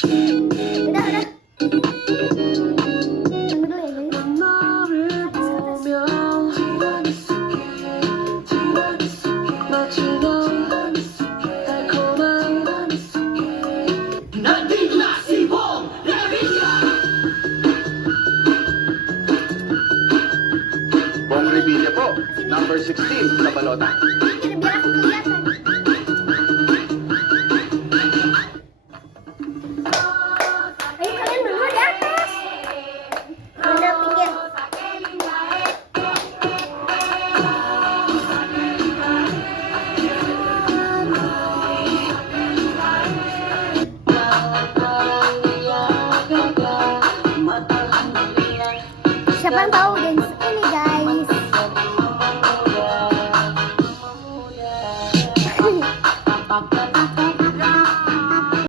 Udah. Tunggu dulu ya, guys. Bong Revilla po, number 16 sa balota.